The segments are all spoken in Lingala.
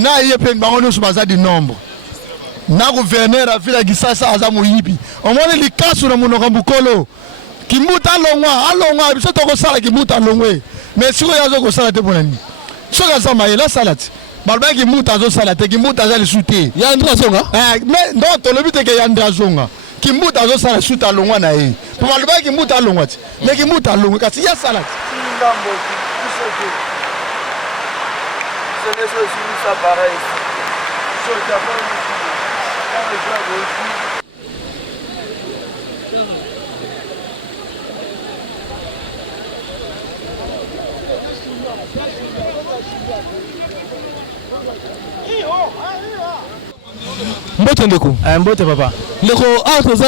na yepe bangono subaza di nombre na gouverneur a ville qui ça aza moyibi au moins les casse na monoko bukolo kimbuta alongwa biso to ko sala kimbuta longwe mais si oyazo ko sala te bonende choka sama la salade balba kimbuta zo sala te kimbuta za le souté ya Andra Zonga mais non to le but que ya Andra Zonga kimbuta zo sala suta longwa na ye balba kimbuta longwa ti mais kimbuta longwa kasi ya sala ngambo biso c'est les choses ça pareil so tu as pas aussi Mbote ndeko. Ndeko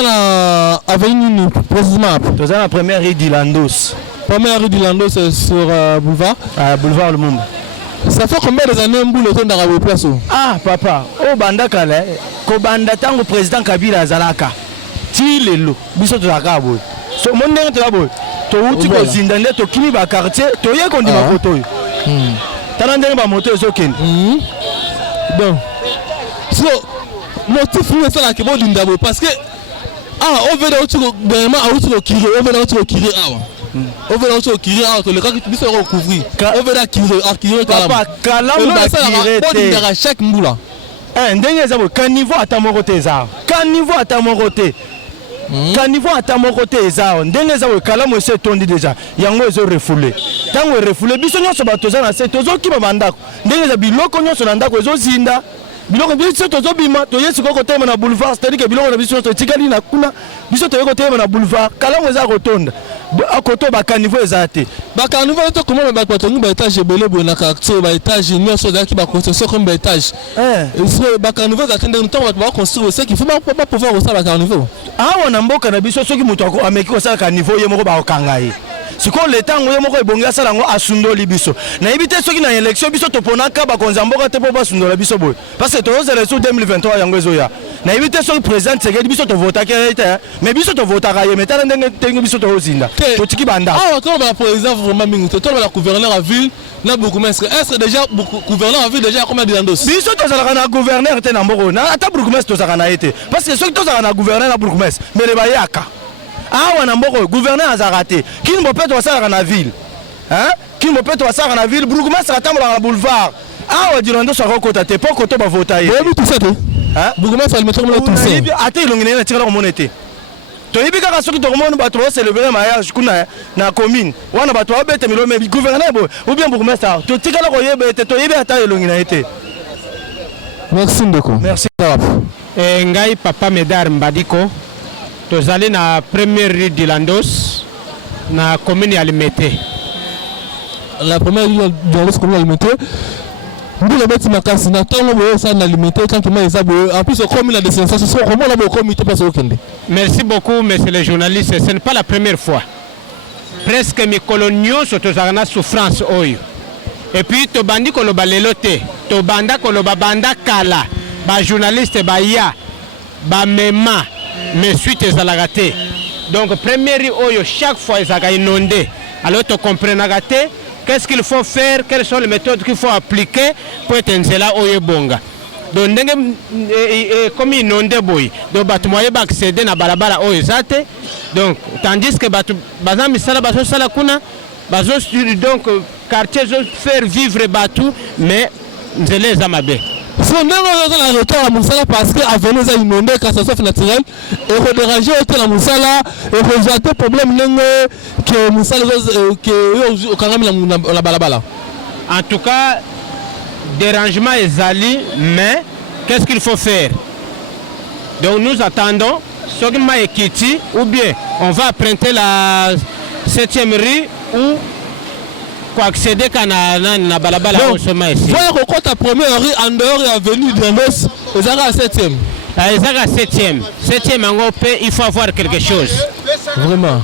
na avenue précisément. Première rue du Landos sur boulevard. Ça fait combien des années que vous avez dans la place? Voilà. Ah. Donc, so, motif c'est ça que bon parce que on veut dernièrement on veut le cas que tu peux recouvrir on veut acquérir calam et là ça la bon d'indara chaque moula Bakanivo to comment ba batongi ba étage belé bona quartier ba étage nyonso za ki ba construction comme ba étage so bakanivo za tendre temps ba construire c'est qu'il faut pas pouvoir ça bakanivo awa na mboka na biso soki moto ameki osala kanivo ye moko ba okanga siko leta ngo ye moko ebonga sala ngo asundoli biso na yibite soki na élection biso to ponaka ba konza mboka te bo basundola biso boy parce que to zela so 2023 yango ezoya na yibite soki président Tshisekedi biso to vota ke mais biso to vota ka ye metana ndenge tenge biso to aussi que ah to ba président vraiment mingi to ba gouverneur à ville na bourgmestre est-ce déjà gouverneur à ville déjà combien de landos biso to zala na gouverneur te na mboko na ata bourgmestre to zala na été parce que soki to zala na gouverneur na bourgmestre mais le bayaka awa na mboko gouverneur azala te kini bopeto wasala na ville hein kini bopeto wasala na ville bourgmestre atangola na boulevard awa dilando so akota te poko to ba vota ye boyebi tout ça te bourgmestre al mettre tout ça ate ilongine na tshela ko monete to yibika ka soki to ko mona bato ba célébrer mariage kuna na commune wana bato ba bete milome gouverneur ou bien bourgmestre to tikala ko yebe te to yebi ata ilongine ite merci ndeko stop la première journaliste qu'on a alimenté nous le bâtiment casse na tant on ça na alimenter tranquillement les abos en plus comme il a des sensations comment on a beaucoup comité parce au Kende. Merci beaucoup messieurs les journalistes ce n'est pas la première fois presque mes coloniaux c'est que ça a souffrance et puis to bandi ko lo balelote to banda ko lo banda kala ba journaliste ba ya ba mema merci que ça la raté donc première oyo chaque fois ça va inonder alors tu comprends qu'est-ce qu'il faut faire, quelles sont les méthodes qu'il faut appliquer pour être un zéla au bon. Donc, comme ils n'ont pas donc vous voyez pas que c'est dans la balabala au exact. Donc, tandis que par exemple, ça la bateau ça la tuna, bateau studio que quartier faire vivre bateau, mais c'est les amateurs. Si on a un retour à Moussala parce que avant nous a inondé catastrophe naturelle et redéranger autour de Moussala et résoudre problème que Moussala que au Kangami la balabala. En tout cas, le dérangement est allé, mais qu'est-ce qu'il faut faire? Donc nous attendons, on va équiter, ou bien on va prêter la 7e rue pour accéder à la bon, voir au compte la première rue en dehors et avenue de Landos, ils arrivent à 7e. Vraiment.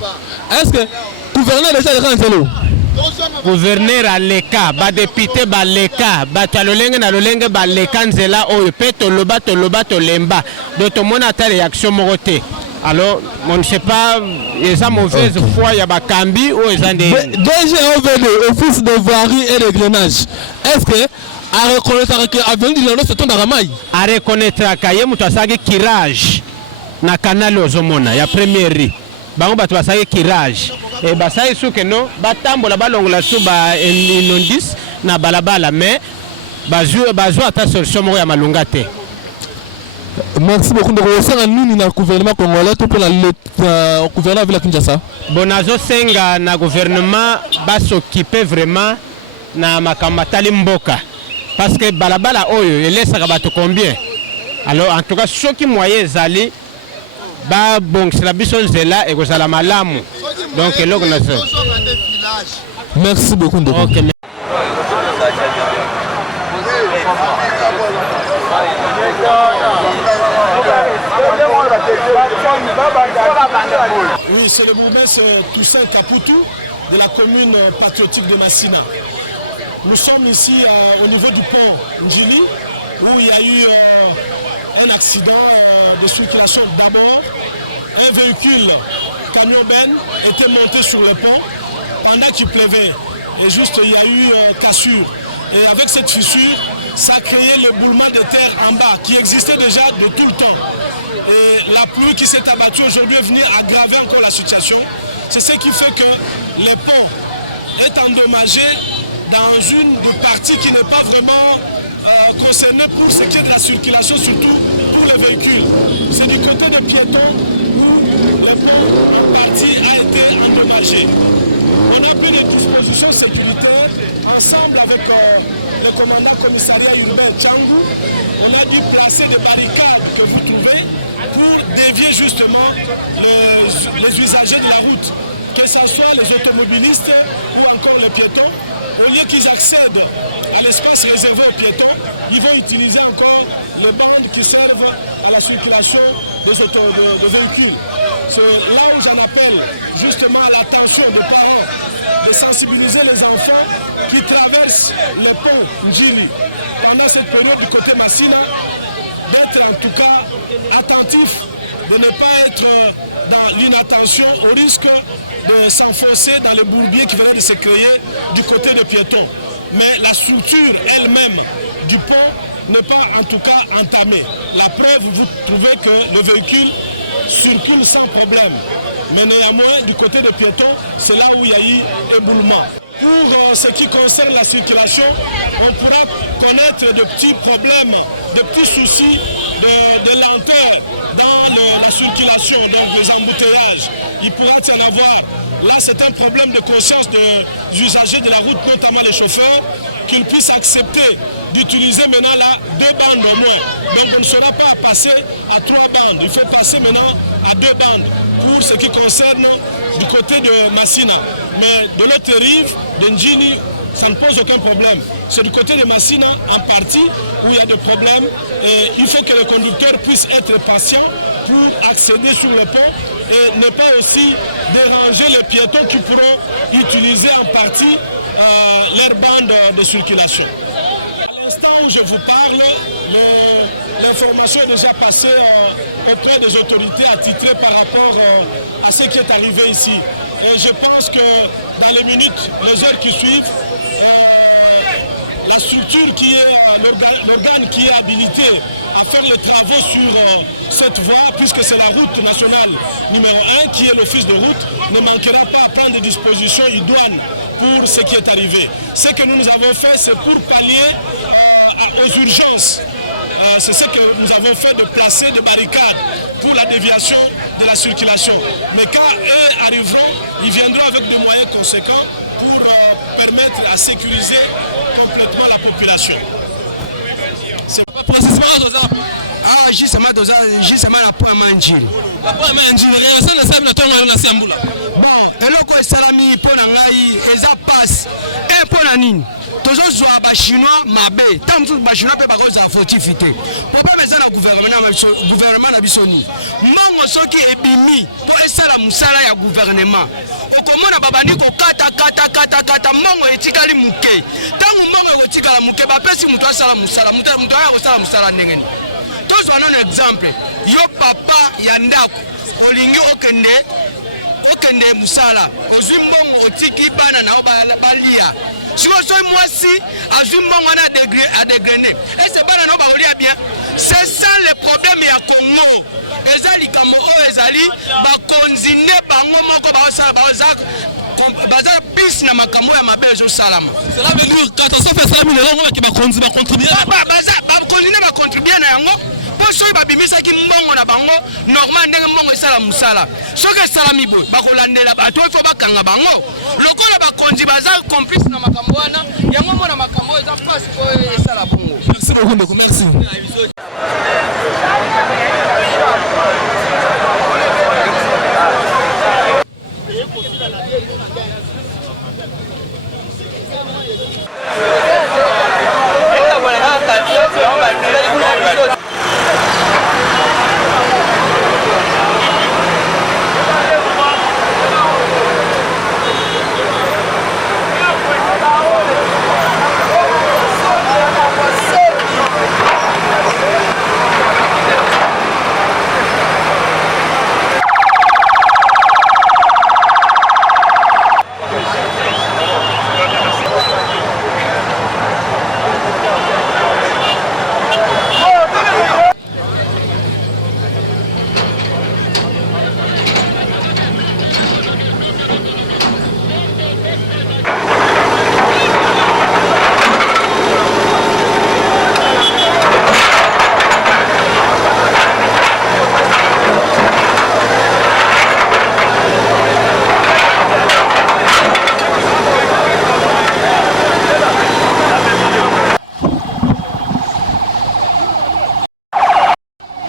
Est-ce que le gouverneur déjà est rentré là? Ok. DG OVD, Office de voirie et de grainage. Est-ce que a reconnaître que avenir de l'Indo c'est ton Daramai. Merci beaucoup de remercier nous dans le gouvernement congolais pour le gouvernement de la Kinshasa. Merci beaucoup de Oui, c'est le bourgmestre Toussaint Kapoutou de la commune patriotique de Massina. Nous sommes ici au niveau du pont Njili où il y a eu un accident de circulation. D'abord, un véhicule camion-ben était monté sur le pont pendant qu'il pleuvait. Et juste, il y a eu cassure. Et avec cette fissure, ça a créé le boulement de terre en bas qui existait déjà de tout le temps. Et la pluie qui s'est abattue aujourd'hui est venue aggraver encore la situation. C'est ce qui fait que le pont est endommagé dans une de parties qui n'est pas vraiment concernée pour ce qui est de la circulation, surtout pour les véhicules. C'est du côté des piétons où le pont en partie a été endommagé. On a pris des dispositions sécuritaires ensemble avec le commandant commissariat urbain Tchangou. On a dû placer des barricades que vous trouvez pour dévier justement les usagers de la route, que ce soit les automobilistes ou encore les piétons. Au lieu qu'ils accèdent à l'espace réservé aux piétons, ils vont utiliser encore les bandes qui servent à la circulation de véhicules. C'est là où j'en appelle justement à l'attention des parents de sensibiliser les enfants qui traversent le pont Njili pendant cette période du côté Massina, d'être en tout cas attentifs, de ne pas être dans l'inattention au risque de s'enfoncer dans les bourbiers qui venaient de se créer du côté des piétons. Mais la structure elle-même du pont n'est pas en tout cas entamée. La preuve, vous trouvez que le véhicule circule sans problème. Mais néanmoins, du côté des piétons, c'est là où il y a eu éboulement. Pour ce qui concerne la circulation, on pourra connaître de petits problèmes, de petits soucis de lenteur dans la circulation, donc les embouteillages. Il pourra y en avoir. Là, c'est un problème de conscience des usagers de la route, notamment les chauffeurs, qu'ils puissent accepter d'utiliser maintenant là 2 bandes au moins. Donc on ne sera pas à passer à 3 bandes. Il faut passer maintenant à 2 bandes pour ce qui concerne du côté de Massina. Mais de l'autre rive, de Njini, ça ne pose aucun problème. C'est du côté de Massina en partie où il y a des problèmes. Et il faut que les conducteurs puissent être patients pour accéder sur le pont et ne pas aussi déranger les piétons qui pourront utiliser en partie leur bande de circulation. À l'instant où je vous parle, l'information est déjà passée auprès des autorités attitrées par rapport à ce qui est arrivé ici. Et je pense que dans les minutes, les heures qui suivent, la structure qui est, l'organe qui est habilité à faire les travaux sur cette voie, puisque c'est la route nationale numéro 1, qui est l'office de route, ne manquera pas à prendre des dispositions idoines pour ce qui est arrivé. Ce que nous avons fait, c'est pour pallier aux urgences. C'est ce que nous avons fait, de placer des barricades pour la déviation de la circulation. Mais quand eux arriveront, ils viendront avec des moyens conséquents pour permettre à sécuriser complètement la population. C'est pas précisément ah justement la point Manjil. La point Manjil, réaction de ça na tongo na siambula. Bon, eloko esalami pona ngai eza passe. Et pona nini? Tozozwa ba chinois mabe. Tamtu ba chinois pe ba koza fautifité. Problème eza na gouvernement na bisoni. Mongo soki ebimi po esala musala ya gouvernement. Okomona babandi ko kata mongo etikali muke. Tangu mongo etikala muke ba pesi mutu asala musala, mutu aya kosala musala ndengeni. Tozwa un exemple. Yo papa ya ndako olingi okende musala. Ozwi mbongo otiki bana na balia. Si on soit moi si, à Zumbon on a dégrainé. Et c'est pas non pas bien. C'est ça le problème ya Congo. Ezali kambo o ezali ba konzine bango moko ba osala baza plus na makambo ya mabe ezo salama. Cela veut dire catastrophe salami le longo ki ba contribuer. Ba konzine ba contribuer na yango. Po soki babimisa ki mbongo na bango normal ndenge mbongo esala musala. Soki salami boy ba kolandela bato ifo bakanga bango. Lokola ba konzi baza complice na makambo wana yango mona makambo eza face ko esala bongo. Merci beaucoup Ndeko, merci.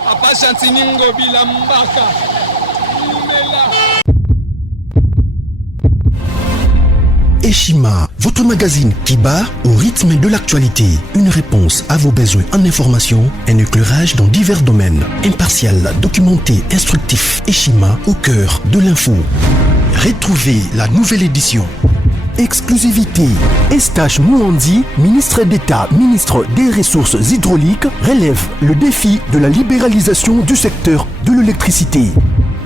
Papa Chantiningo Bilambaka. Eshima, votre magazine qui bat au rythme de l'actualité. Une réponse à vos besoins en information, un éclairage dans divers domaines. Impartial, documenté, instructif. Eshima au cœur de l'info. Retrouvez la nouvelle édition. Exclusivité. Estache Mouandi, ministre d'État, ministre des Ressources hydrauliques, relève le défi de la libéralisation du secteur de l'électricité.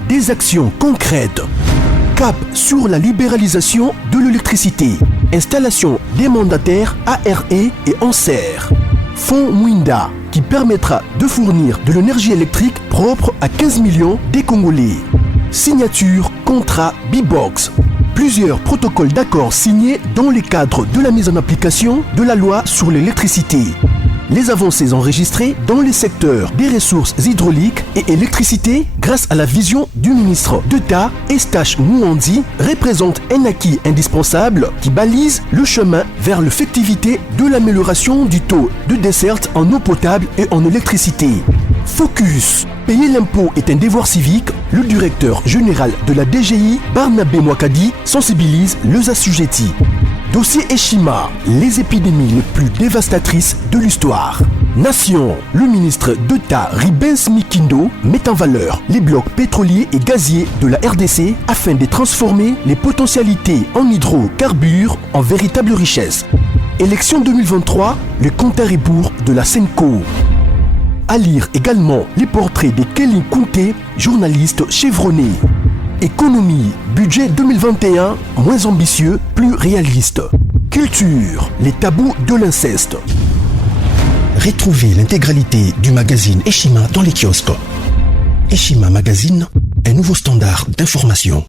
Des actions concrètes. Cap sur la libéralisation de l'électricité. Installation des mandataires ARE et Anser. Fonds Mwinda qui permettra de fournir de l'énergie électrique propre à 15 millions des Congolais. Signature contrat B-Box. Plusieurs protocoles d'accord signés dans le cadre de la mise en application de la loi sur l'électricité. Les avancées enregistrées dans les secteurs des ressources hydrauliques et électricité grâce à la vision du ministre d'État Estache Mouandi représentent un acquis indispensable qui balise le chemin vers l'effectivité de l'amélioration du taux de desserte en eau potable et en électricité. Focus. Payer l'impôt est un devoir civique. Le directeur général de la DGI, Barnabé Mwakadi, sensibilise les assujettis. Dossier Eshima, les épidémies les plus dévastatrices de l'histoire. Nation, le ministre d'État Ribens Mikindo met en valeur les blocs pétroliers et gaziers de la RDC afin de transformer les potentialités en hydrocarbures en véritable richesse. Élection 2023, le compte à rebours de la Senco. À lire également les portraits de Kelly Kounté, journaliste chevronné. Économie, budget 2021, moins ambitieux, plus réaliste. Culture, les tabous de l'inceste. Retrouvez l'intégralité du magazine Eshima dans les kiosques. Eshima Magazine, un nouveau standard d'information.